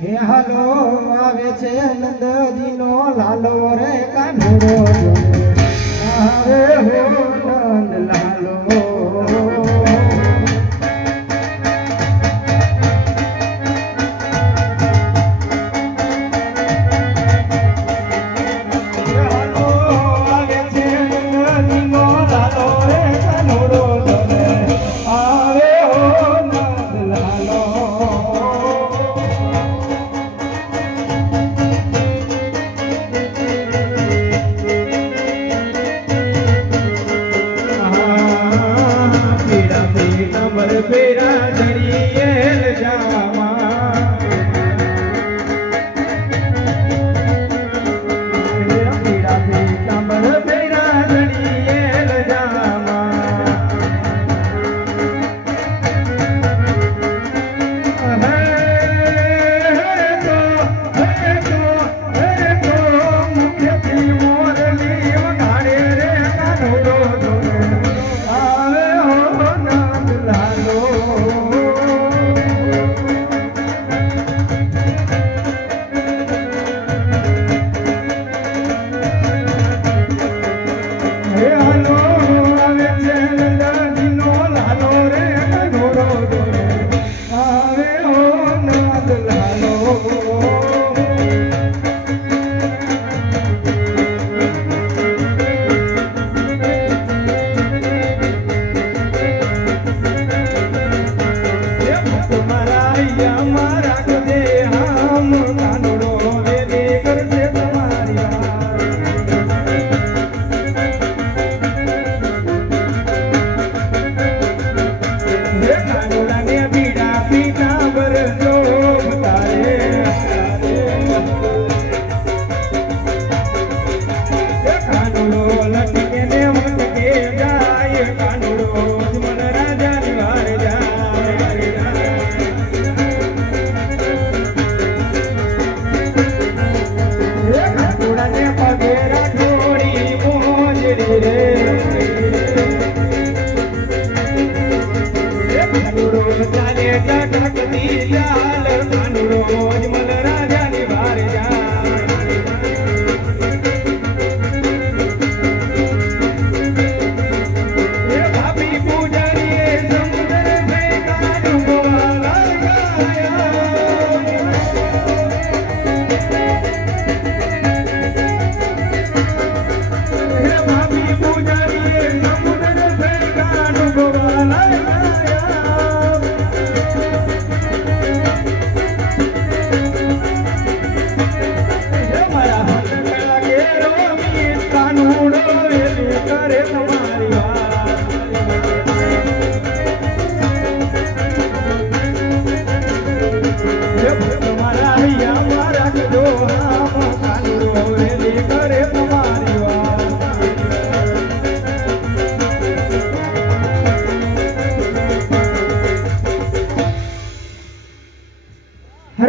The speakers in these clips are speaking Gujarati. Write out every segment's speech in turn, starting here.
હે હાલો આવે છે નંદજીનો લાલો રે કાનોડો. આવે હો esperar. Thank you.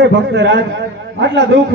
भक्तराज आटला दुख